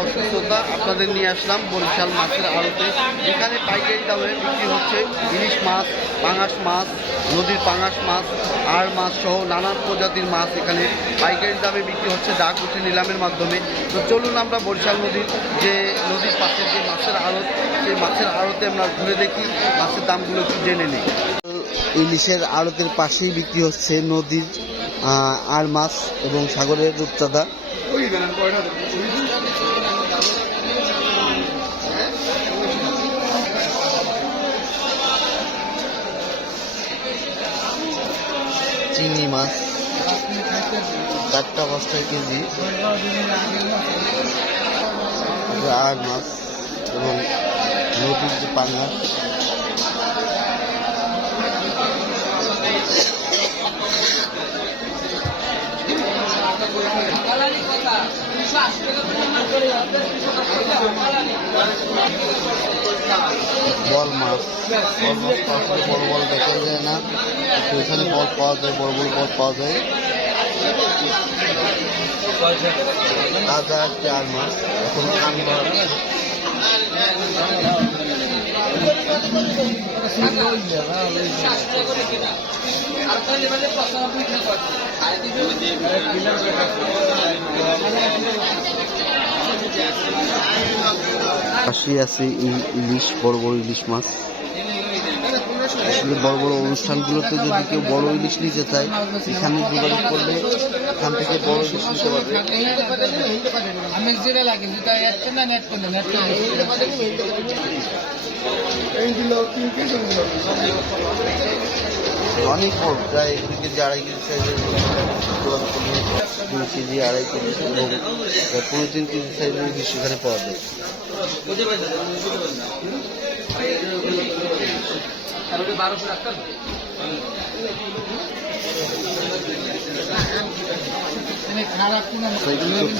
দর্শক শ্রোতা, আপনাদের নিয়ে আসলাম বরিশাল মাছের আড়তে। এখানে পাইকারি দামে বিক্রি হচ্ছে ইলিশ মাছ, পাঙাশ মাছ, নদীর পাঙাশ মাছ, আর মাছ সহ নানান প্রজাতির মাছ এখানে পাইকারি দামে বিক্রি হচ্ছে ডাক উঠে নিলামের মাধ্যমে। তো চলুন আমরা বরিশাল নদীর পাশের যে মাছের আড়ত, সেই মাছের আড়তে আমরা ঘুরে দেখি, মাছের দামগুলো একটু জেনে নিই। ইলিশের আড়তের পাশেই বিক্রি হচ্ছে নদীর আর মাছ এবং সাগরের রূপচাঁদা। চিংড়ি মাছ 4টা 5 কেজি, আর মাছ এবং নদীর যে পাঙাশ। বল মাছ, বড় বল দেখা যায় না, এখানে বল পাওয়া যায়, বড় বড় বল পাওয়া যায়। তাজা চার মাছ এখন পাশে আছে ইলিশ, বড় বড় ইলিশ মাছ। আসলে বড় বড় অনুষ্ঠানগুলোতে যদি কেউ বড় ইলিশ নিতে চায়, এখানে যোগাযোগ করলে এখান থেকে বড় ইলিশ নিতে পারবে। অনেক বড়, প্রায় 2 কেজি 2.5 কেজি সাইজের, 2 কেজি 2.5 কেজি এবং 3 কেজি সাইজের ইলিশ এখানে পাওয়া যায়।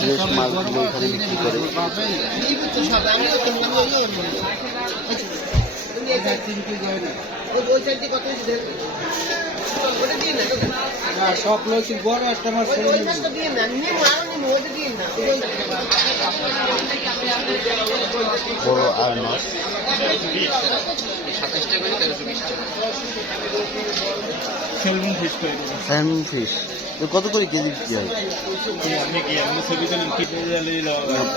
ফ্রেশ মাছগুলো এখানে বিক্রি করে। সব লোক বড় একটা মাছ বড় আর মাছ স্যালমন ফিশ কত করে কেজি বিক্রি হয়?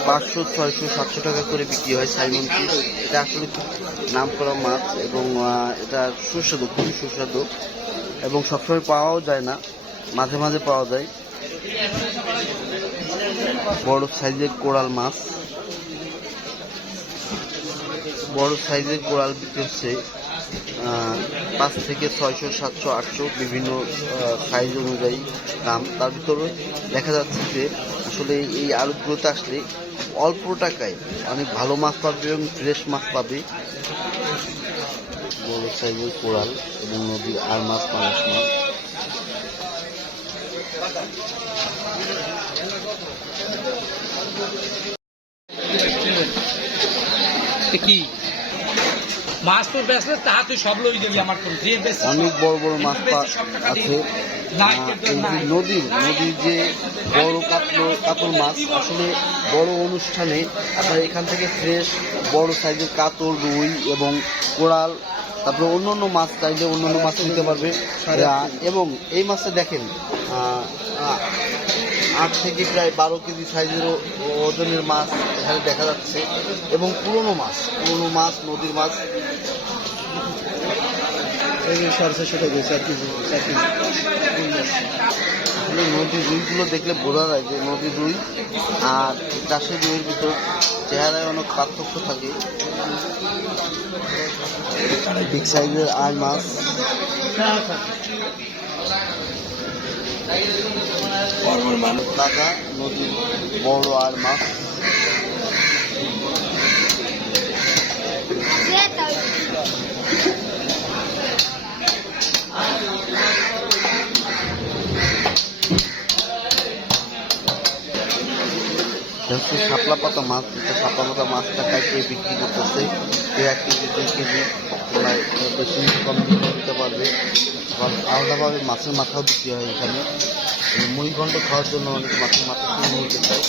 500, 600, 700 টাকা করে বিক্রি হয় স্যালমন ফিশ। এটা আসলে খুব নাম করা মাছ এবং এটা সুস্বাদু, খুবই সুস্বাদু এবং সবসময় পাওয়াও যায় না, মাঝে মাঝে পাওয়া যায়। বড় সাইজের কোরাল মাছ, বড় সাইজের কোরাল বিক্রি হচ্ছে 5 থেকে 600, 700, 800 বিভিন্ন সাইজ অনুযায়ী দাম। তার ভিতরে দেখা যাচ্ছে যে আসলে এই আড়তগুলোতে আসলে অল্প টাকায় অনেক ভালো মাছ পাবে এবং ফ্রেশ মাছ পাবে। বড় সাইজের কোরাল এবং নদীর আর মাছ, পাঙাশ মাছ। কি মাছ তো বেচলে তাহা তুই সব লই যাবি আমার তো অনেক বড় বড় মাছ আছে। নদীর যে বড় কাতল মাছ, আসলে বড় অনুষ্ঠানে আপনার এখান থেকে ফ্রেশ বড় সাইজের কাতল, রুই এবং কোরাল, তারপরে অন্য মাছ চাইলে অন্য মাছ নিতে পারবে। এবং এই মাছটা দেখেন 8 থেকে প্রায় 12 কেজি সাইজের ওজনের মাছ এখানে দেখা যাচ্ছে এবং পুরনো মাছ নদীর মাছ। 450 টাকা 4 কেজি। নদীর রুইগুলো দেখলে বোঝা যায় যে নদীর রুই আর চাষের রুইয়ের ভিতর চেহারায় অনেক পার্থক্য থাকে। বিগ সাইজের আর মাছ, টাকা নদীর বড় আর মাছ। শাপলা পাতা মাছ, শাপলা পাতা মাছটা কাটিয়ে বিক্রি করতেছে 1 কেজি 2 কেজি, বেশি কম দিতে পারবে। আলাদাভাবে মাছের মাথাও বিক্রি হয় এখানে। মুড়িঘণ্ট খাওয়ার জন্য অনেক মাছের মাথা কিনে নিতে চায়।